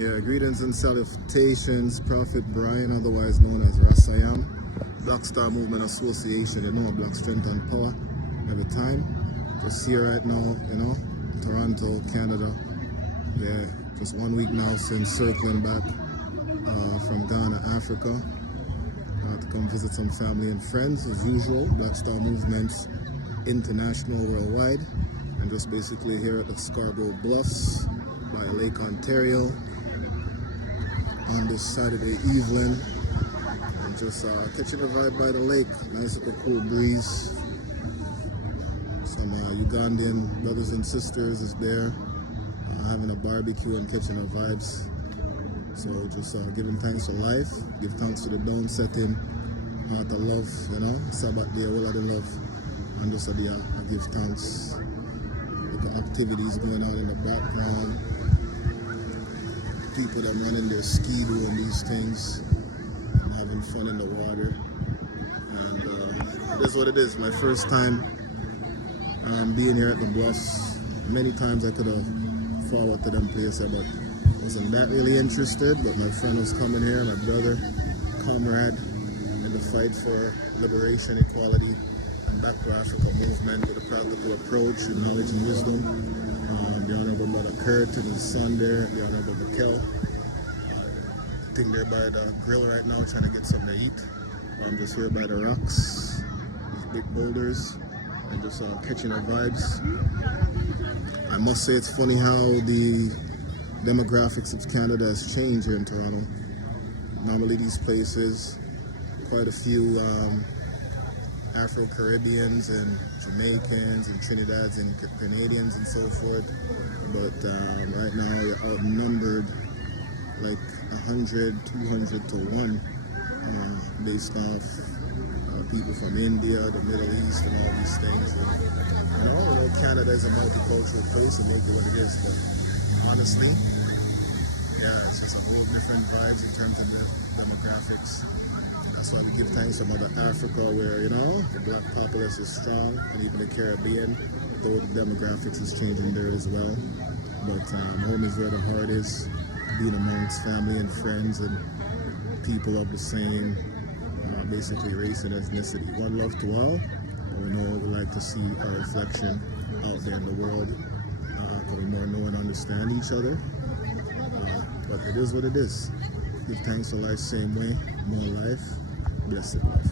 Yeah, greetings and salutations, Prophet Brian, otherwise known as Rasayam, Black Star Movement Association, you know, Black Strength and Power at the time. Just here right now, you know, Toronto, Canada. Yeah, just 1 week now since circling back from Ghana, Africa, to come visit some family and friends as usual. Black Star Movements International worldwide, and just basically here at the Scarborough Bluffs by Lake Ontario on this Saturday evening, and just catching a vibe by the lake. Nice little cool breeze. Some Ugandan brothers and sisters is there having a barbecue and catching our vibes. So just giving thanks for life, give thanks to the dawn setting, heart of love, you know, Sabbath day, will of the love, and just give thanks. The activities going on in the background, people that running their ski doing these things and having fun in the water, and it is what it is. My first time being here at the Bluffs. Many times I could have forward to them places, but wasn't that really interested. But my friend was coming here, my brother, comrade in the fight for liberation, equality, and back to Africa movement with a practical approach and knowledge and wisdom. The Honorable Brother Kurt and his son there, the Honorable Mikkel. I think they're by the grill right now trying to get something to eat. I'm just here by the rocks, these big boulders, and just catching the vibes. I must say it's funny how the demographics of Canada has changed here in Toronto. Normally these places, quite a few Afro Caribbeans and Jamaicans and Trinidadians and Canadians and so forth, but right now you're outnumbered like 100, 200 to 1 based off people from India, the Middle East, and all these things. And, you know, Canada is a multicultural place and make it what it is, but honestly, yeah, it's just a whole different vibes in terms of the demographics. That's why we give thanks to Mother Africa, where, you know, the black populace is strong, and even the Caribbean, though the demographics is changing there as well. But home is where the heart is, being amongst family and friends and people of the same, basically race and ethnicity. One love to all, and we know we like to see our reflection out there in the world, because we more know and understand each other. But it is what it is. Give thanks for life same way, more life, blessed life.